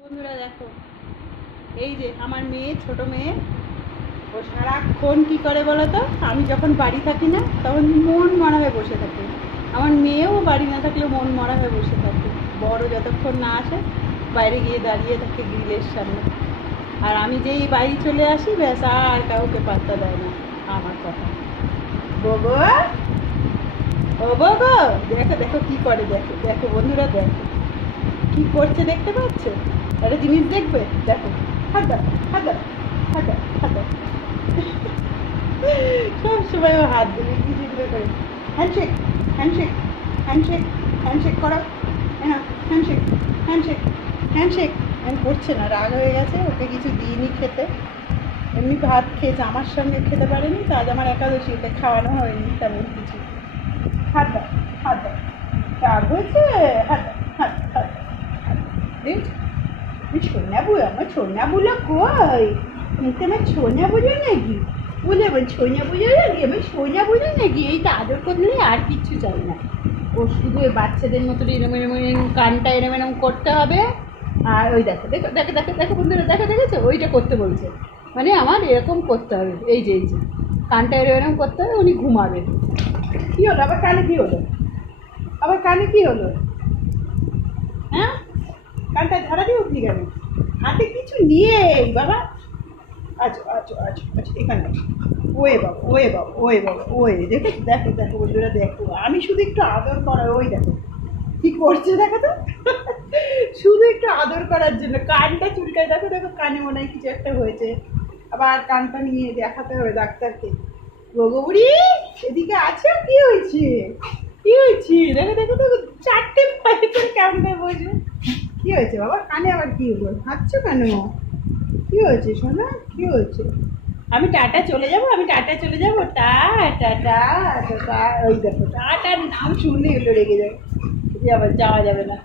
বন্ধুরা দেখো, এই যে আমার মেয়ে, ছোট মেয়ে, ও সারাক্ষণ কী করে বলো তো? আমি যখন বাড়ি থাকি না তখন মন মরা হয়ে বসে থাকে। আমার মেয়েও বাড়ি না থাকলে মন মরা হয়ে বসে থাকে। বড় যতক্ষণ না আসে বাইরে গিয়ে দাঁড়িয়ে থাকে গ্রিলের সামনে। আর আমি যেই বাড়ি চলে আসি ব্যাস আর কাউকে পাত্তা দেয় না আমার কথা। বগো, ও বগো, দেখো দেখো কী করে, দেখো দেখো বন্ধুরা, দেখো কি করছে, দেখতে পাচ্ছ? একটা জিনিস দেখবে, দেখো, হাত দাও, হাত দাও, হাত দাও, হাত দাও। সব সময় ও হাত দেবে কি জিজ্ঞে করে, হ্যান্ডশেক, হ্যান্ডশেক, হ্যান্ডশেক, হ্যান্ডশেক করো, হ্যাঁ হ্যান্ডশেক, হ্যান্ডশেক, হ্যান্ডশেক। আমি করছে না, রাগ হয়ে গেছে, ওকে কিছু দিইনি খেতে। এমনি ভাত খেয়েছে, আমার সঙ্গে খেতে পারেনি, তো আজ আমার একাদশী, ওকে খাওয়ানো হয়নি তেমন কিছু। হাত দাও, হাত দাও, রাগ হয়েছে, হাত দাও, হাত হাত সোনা বুড়ো, আমার সোনা বুড়ো কই? এটা আমার সোনা বুড়ো নাকি? বলে আমার সোনা বুড়ো নাকি? আমার সোনা বুড়ো নাকি? এইটা আদর করলে আর কিচ্ছু চাই না। ও শুধু ওই বাচ্চাদের মতো এরম এরম এরম কানটা এরম এরম করতে হবে। আর ওই দেখো দেখো দেখো দেখো দেখো বন্ধুরা, দেখো দেখেছো, ওইটা করতে বলছে। মানে আমার এরকম করতে হবে, এই যে কানটা এরম এরম করতে হবে, উনি ঘুমাবে। কী হলো আবার, কানে কী হলো? আবার কানে কী হলো? হ্যাঁ, কানটা ঝাড়া দিয়ে উঠলি কেন? হাতে কিছু নিয়ে বাবা। আচ্ছা আচ্ছা আচ্ছা আচ্ছা, এখানে ওয়ে বাবা, ওয়ে বাবা, ওয়ে বাবা, ওয়ে, দেখো দেখো দেখো বন্ধুরা, দেখো আমি শুধু একটু আদর করার, ওই দেখো কি করছে, দেখো তো। শুধু একটু আদর করার জন্য কানটা চুলকায়, দেখো দেখো, কানে মনে হয় কিছু একটা হয়েছে। আবার কানটা নিয়ে দেখাতে হবে ডাক্তারকে। গগো বুড়ি, এদিকে আছে, কি হয়েছে? কি হয়েছে? দেখো দেখো দেখো, চারটে পাইপের কেমনে বসে। কি হয়েছে বাবা, কানে আবার কি হলো? হাঁটছো কেন? কি হয়েছে সোনা, কি হয়েছে? আমি টাটা চলে যাব, আমি টাটা চলে যাব, টাটা টাটা। ওই দেখো, টাটার নাম শুনলে এগুলো রেগে যাবে, যে আবার যাওয়া যাবে না।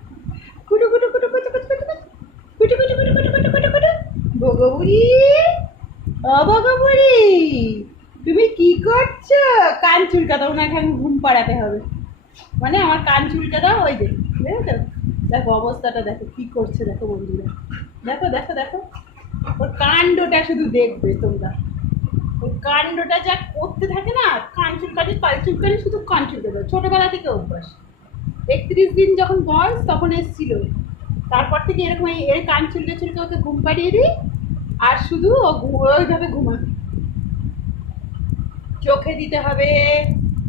কুটু কুটু কুটু কুটু কুটু কুটু কুটু কুটু কুটু কুটু কুটু কুটু কুটু। বগবুড়ি, ও বগবুড়ি, তুমি কি করছো? কান চুলকা দাও না, এখন ঘুম পাড়াতে হবে। মানে আমার কান চুলকা দাও, ওই দেখো দেখো অবস্থাটা, দেখো কি করছে, দেখো বন্ধুরা, দেখো দেখো দেখো। ওর কাণ্ডটা শুধু দেখবে তোমরা, ওর কাণ্ডটা যা করতে থাকে না, কান চুলকানি পাল চুলকানি, শুধু কান চুলকে দেয়, ছোটোবেলা থেকে অভ্যাস। 31 দিন যখন বয়স তখন এসেছিল, তারপর থেকে এরকম এর কান চুলকে চুলকে ওকে ঘুম পাড়িয়ে দিই, আর শুধু ও ওইভাবে ঘুমায়। চোখে দিতে হবে,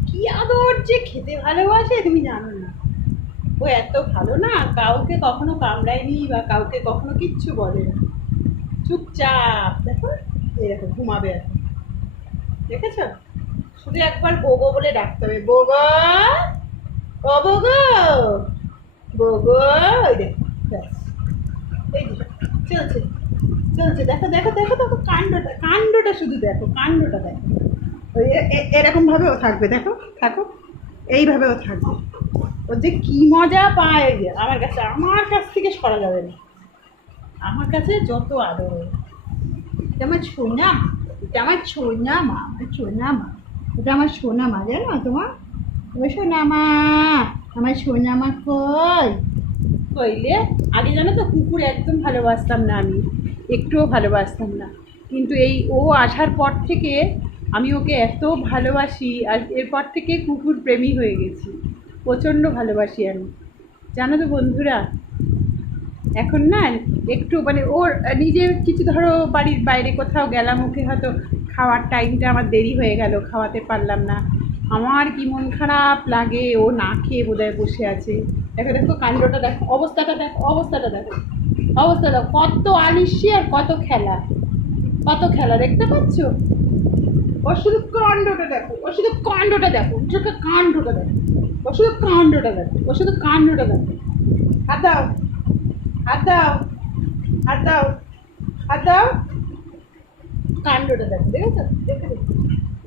কি আদর যে খেতে ভালোবাসে তুমি জানো না। ও এত ভালো না, কাউকে কখনো কামড়ায়নি বা কাউকে কখনো কিচ্ছু বলে না, চুপচাপ। দেখো এই দেখো ঘুমাবে এখন, দেখেছ? শুধু একবার গোগো বলে ডাকতে হবে, গোগো, ও গোগো, গোগো, ওই দেখো ব্যাস, এই যে চলছে চলছে, দেখো দেখো দেখো দেখো, কাণ্ডটা কাণ্ডটা শুধু দেখো, কাণ্ডটা দেখো। ওই এরকম ভাবে ও থাকবে, দেখো থাকো, এইভাবেও থাকবে। ও যে কি মজা পায়, যে আমার কাছ থেকে সরা যাবে না, আমার কাছে যত আদর। এটা আমার সোনা, এটা আমার সোনা মা, আমার সোনা মা, এটা আমার সোনা মা, জানো তোমার? ওই সোনা মা, আমার সোনা মা কই? কইলে আগে জানো তো, কুকুর একদম ভালোবাসতাম না আমি, একটুও ভালোবাসতাম না, কিন্তু এই ও আসার পর থেকে আমি ওকে এত ভালোবাসি, আর এরপর থেকে কুকুর প্রেমী হয়ে গেছি, প্রচণ্ড ভালোবাসি আমি, জানো তো বন্ধুরা। এখন না একটু মানে ওর নিজের কিছু, ধরো বাড়ির বাইরে কোথাও গেলাম, ওকে হয়তো খাওয়ার টাইমটা আমার দেরি হয়ে গেল, খাওয়াতে পারলাম না, আমার কি মন খারাপ লাগে, ও না খেয়ে বোধহয় বসে আছে। দেখো দেখো কাণ্ডটা দেখো, অবস্থাটা দেখো, অবস্থাটা দেখো, অবস্থা দেখো, কত আলিশি আর কত খেলা, কত খেলা, দেখতে পাচ্ছ? ওর শুধু কাণ্ডটা দেখো, ওর শুধু কাণ্ডটা দেখো, চোখে কাণ্ডটা দেখো, ওর শুধু কাণ্ডটা দেখো, ওর শুধু কাণ্ডটা দেখো। হাত দাও, হাত দাও, হাত দাও, হাত দাও, কাণ্ডটা দেখো, দেখেছো? দেখে দেখো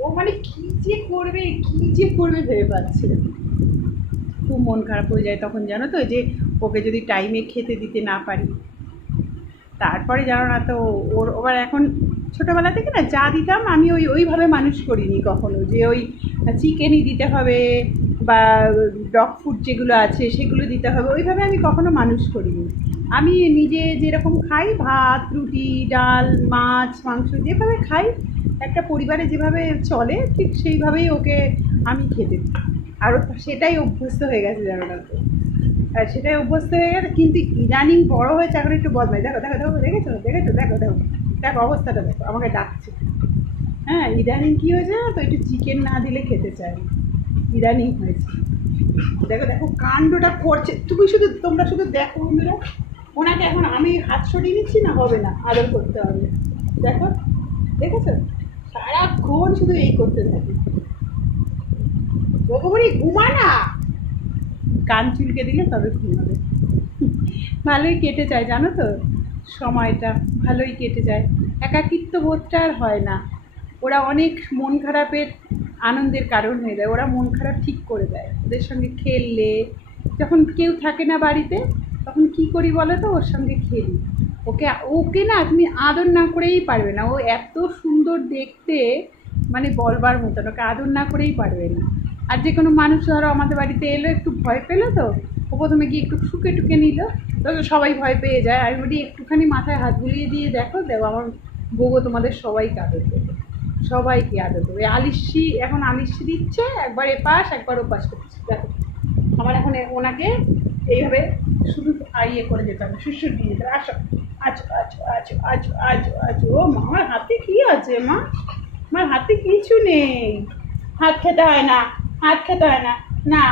ও মানে কি যে করবে, কি যে করবে ভেবে পাচ্ছে না। খুব মন খারাপ হয়ে যায় তখন, জানো তো, যে ওকে যদি টাইমে খেতে দিতে না পারি। তারপরে জানো না তো, ওর আবার এখন ছোটোবেলা থেকে না যা দিতাম আমি ওইভাবে মানুষ করিনি কখনো, যে ওই চিকেনই দিতে হবে বা ডগ ফুড যেগুলো আছে সেগুলো দিতে হবে, ওইভাবে আমি কখনো মানুষ করিনি। আমি নিজে যেরকম খাই, ভাত, রুটি, ডাল, মাছ, মাংস যেভাবে খাই, একটা পরিবারে যেভাবে চলে ঠিক সেইভাবেই ওকে আমি খেতে দিই। আর ও সেটাই অভ্যস্ত হয়ে গেছে, জানো না তো। আর সেটাই অভ্যস্ত হয়ে গেছে, কিন্তু ইদানিং বড় হয়েছে এখন একটু বদমাই। দেখো দেখো দেখো, দেখেছো দেখেছো, দেখো দেখো দেখো অবস্থাটা দেখো, আমাকে ডাকছে। হ্যাঁ, ইদানিং কী হয়েছে না তো, একটু চিকেন না দিলে খেতে চায় না, ইদানিং হয়েছে। দেখো দেখো কাণ্ডটা করছে, তুমি শুধু, তোমরা শুধু দেখো বন্ধুরা। ওনাকে এখন আমি হাত সরিয়ে নিচ্ছি না, হবে না, আদর করতে হবে। দেখো, দেখেছো, সারাক্ষণ শুধু এই করতে থাকে। বকবরি ঘুমা না, কান চুলকে দিলে তবে ঘুমাবে। ভালোই কেটে যায় জানো তো, সময়টা ভালোই কেটে যায়, একাকিত্ব বোধটা আর হয় না। ওরা অনেক মন খারাপের আনন্দের কারণ হয়ে যায়, ওরা মন খারাপ ঠিক করে দেয় ওদের সঙ্গে খেললে। যখন কেউ থাকে না বাড়িতে, তখন কি করি বলো তো, ওর সঙ্গে খেলি। ওকে ওকে না তুমি আদর না করেই পারবে না, ও এত সুন্দর দেখতে, মানে বলবার মতন, ওকে আদর না করেই পারবে না। আর যে কোনো মানুষ ধরো আমাদের বাড়িতে এলো, একটু ভয় পেলো তো, ও প্রথমে গিয়ে একটু শুকে টুকে নিল, তো সবাই ভয় পেয়ে যায়। আমি বলি একটুখানি মাথায় হাত বুলিয়ে দিয়ে দেখো, দেখো আমার বউও তোমাদের সবাইকে আদর দেবে, সবাইকে আদর দেবে। আলিশি এখন আলিশি দিচ্ছে, একবার এপাশ একবার ওপাশ করছে, দেখো। আমার এখন ওনাকে এইভাবে শুধু ইয়ে করে যেতে হবে, সুসুর দিয়ে যেতে হবে। আসো, আছো আছো আছো আছো আছো আছো। ও মা, আমার হাতে কি আছে মা? আমার হাতে কিছু নেই, হাত খেতে হয় না, হাত খেতে হয় না, না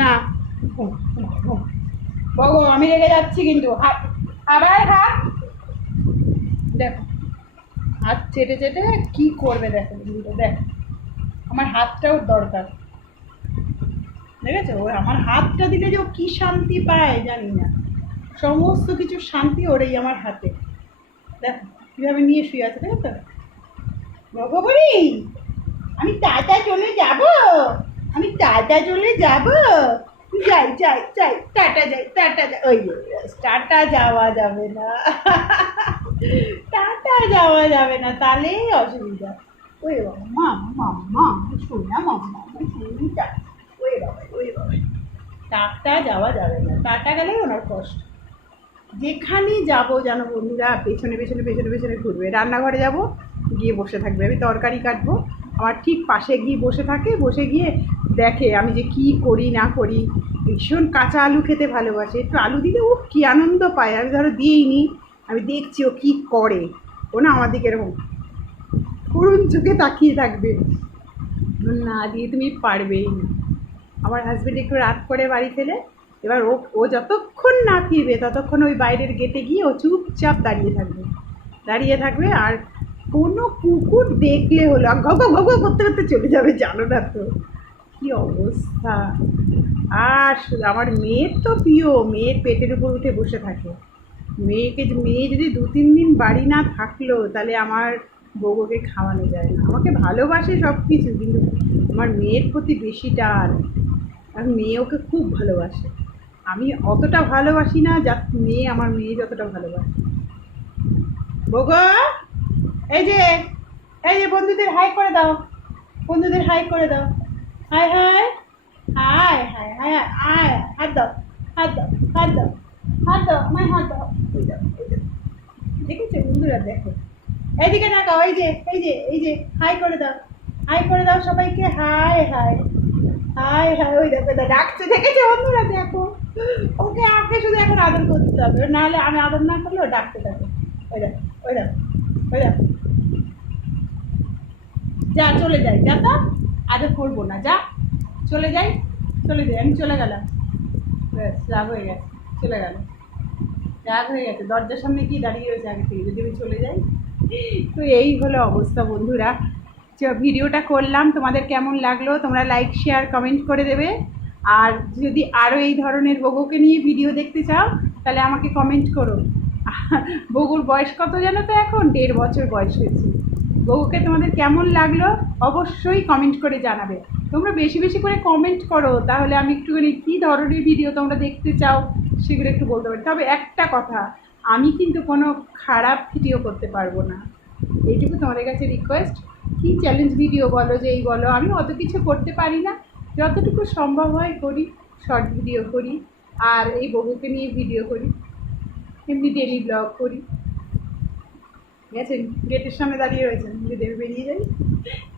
না। বাবু আমি রেগে যাচ্ছি কিন্তু, হাত, আবার হাত, দেখো হাত চেটে চেটে কি করবে, দেখো দেখো, আমার হাতটাও দরকার। দেখেছো, ও আমার হাতটা দিলে যে ও কী শান্তি পায় জানি না, সমস্ত কিছু শান্তি ওর এই আমার হাতে। দেখো কীভাবে নিয়ে শুয়ে আছে, দেখো তো। ভগবরী, আমি টাটা চলে যাব, আমি টাটা চলে যাব, যাই যাই যাই, টাটা যাই, টাটা যাই। ওই টাটা যাওয়া যাবে না, টাটা যাওয়া যাবে না, তাহলেই অসুবিধা। ওই বাবা, মা মা মা শোনা, মাম্মা শুনিটা, ওই বাবা ওই বাবা, টাটা যাওয়া যাবে না, টাটা গেলেই ওনার কষ্ট। যেখানে যাব জানো বন্ধুরা, পেছনে পেছনে পেছনে পেছনে ঘুরবে। রান্নাঘরে যাব, গিয়ে বসে থাকবে, আমি তরকারি কাটবো, আমার ঠিক পাশে গিয়ে বসে থাকে, বসে গিয়ে দেখে আমি যে কি করি না করি। ভীষণ কাঁচা আলু খেতে ভালোবাসে, একটু আলু দিলে ও কী আনন্দ পায়। আমি ধরো দিইনি, আমি দেখছি ও কী করে। ও না আমার দিকে এরকম করুণ চোখে তাকিয়ে থাকবে, না দিয়ে তুমি পারবেই না। আমার হাজব্যান্ড একটু রাত করে বাড়ি ফেলে, এবার ও ও যতক্ষণ না ফিরবে ততক্ষণ ওই বাইরের গেটে গিয়ে ও চুপচাপ দাঁড়িয়ে থাকবে, দাঁড়িয়ে থাকবে। আর কোনো কুকুর দেখলে হলো ঘগ ঘগ করতে করতে চলে যাবে, জানো না তো কী অবস্থা। আর আমার মেয়ের তো প্রিয়, মেয়ের পেটের উপর উঠে বসে থাকে। মেয়ে যদি 2-3 দিন বাড়ি না থাকলো, তাহলে আমার বউকে খাওয়ানো যায় না। আমাকে ভালোবাসে সব কিছু, কিন্তু আমার মেয়ের প্রতি বেশি টান। আর মেয়ে ওকে খুব ভালোবাসে, আমি অতটা ভালোবাসি না যা মেয়ে, আমার মেয়ে যতটা ভালোবাসে। বগো, এই যে, এই যে বন্ধুদের হাই করে দাও, বন্ধুদের হাই করে দাও, high high high high high high, হাত দাও, হাত দাও, হাত দাও, হাত দাও, আমায় হাত দাও, ওই দাও, ওই দাও। দেখেছো বন্ধুরা, দেখো এইদিকে তাকাও, এই যে এই যে এই যে, হাই করে দাও, হাই করে দাও সবাইকে, হাই হাই হাই হাই। ওই দেখো ডাকছে, দেখেছো বন্ধুরা, দেখো ওকে আগে শুধু এখন আদর করতে হবে, নাহলে আমি আদর না করলে ও ডাকতে থাকে। ওই দেখো ওই দেখো ওই দেখো, যা চলে যাই, যা তো আদর করবো না, যা চলে যাই, চলে যাই, আমি চলে গেলাম, ব্যাস রাগ হয়ে গেছে, চলে গেল, রাগ হয়ে গেছে, দরজার সামনে কি দাঁড়িয়ে রয়েছে আগে থেকে, যদি আমি চলে যাই। তো এই হলো অবস্থা বন্ধুরা। ভিডিওটা করলাম, তোমাদের কেমন লাগলো তোমরা লাইক শেয়ার কমেন্ট করে দেবে। আর যদি আরও এই ধরনের বগুকে নিয়ে ভিডিও দেখতে চাও, তাহলে আমাকে কমেন্ট করো। বগুর বয়স কত জানো তো, এখন 1.5 বছর বয়স হয়েছে। বগুকে তোমাদের কেমন লাগলো অবশ্যই কমেন্ট করে জানাবে। তোমরা বেশি বেশি করে কমেন্ট করো, তাহলে আমি একটুখানি কী ধরনের ভিডিও তোমরা দেখতে চাও সেগুলো একটু বলতে পারি। তবে একটা কথা, আমি কিন্তু কোনো খারাপ ভিডিও করতে পারবো না, এইটুকু তোমাদের কাছে রিকোয়েস্ট। কি চ্যালেঞ্জ ভিডিও বলো, যেই বলো, আমি অত কিছু করতে পারি না, যতটুকু সম্ভব হয় করি, শর্ট ভিডিও করি আর এই বগুকে নিয়ে ভিডিও করি। এমনি ডেলি ব্লগ করি। গেছেন, গেটের সামনে দাঁড়িয়ে রয়েছেন, যদি আমি বেরিয়ে যাই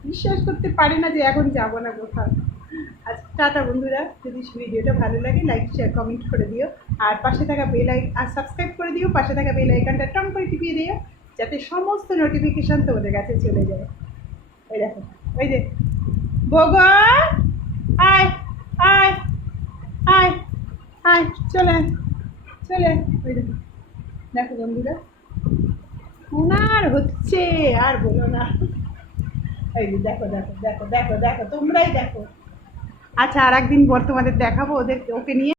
বিশ্বাস করতে পারি না যে এখন যাবো না কোথাও। আচ্ছা টাটা বন্ধুরা, যদি ভিডিওটা ভালো লাগে লাইক শেয়ার কমেন্ট করে দিও, আর পাশে থাকা আর সাবস্ক্রাইব করে দিও, পাশে থাকা বেল আইকনটা টং করে টিপিয়ে দিও, যাতে সমস্ত নোটিফিকেশান তোমাদের কাছে চলে যায়। ওই দেখো, ওই যে বগা, আয় আয় আয় আয়, চলে আয়, চলে আয়। ওই দেখো, দেখো বন্ধুরা, ওনার হচ্ছে আর বলো না। এই যে দেখো দেখো দেখো দেখো দেখো, তোমরাই দেখো। আচ্ছা আর একদিন পর তোমাদের দেখাবো ওকে নিয়ে।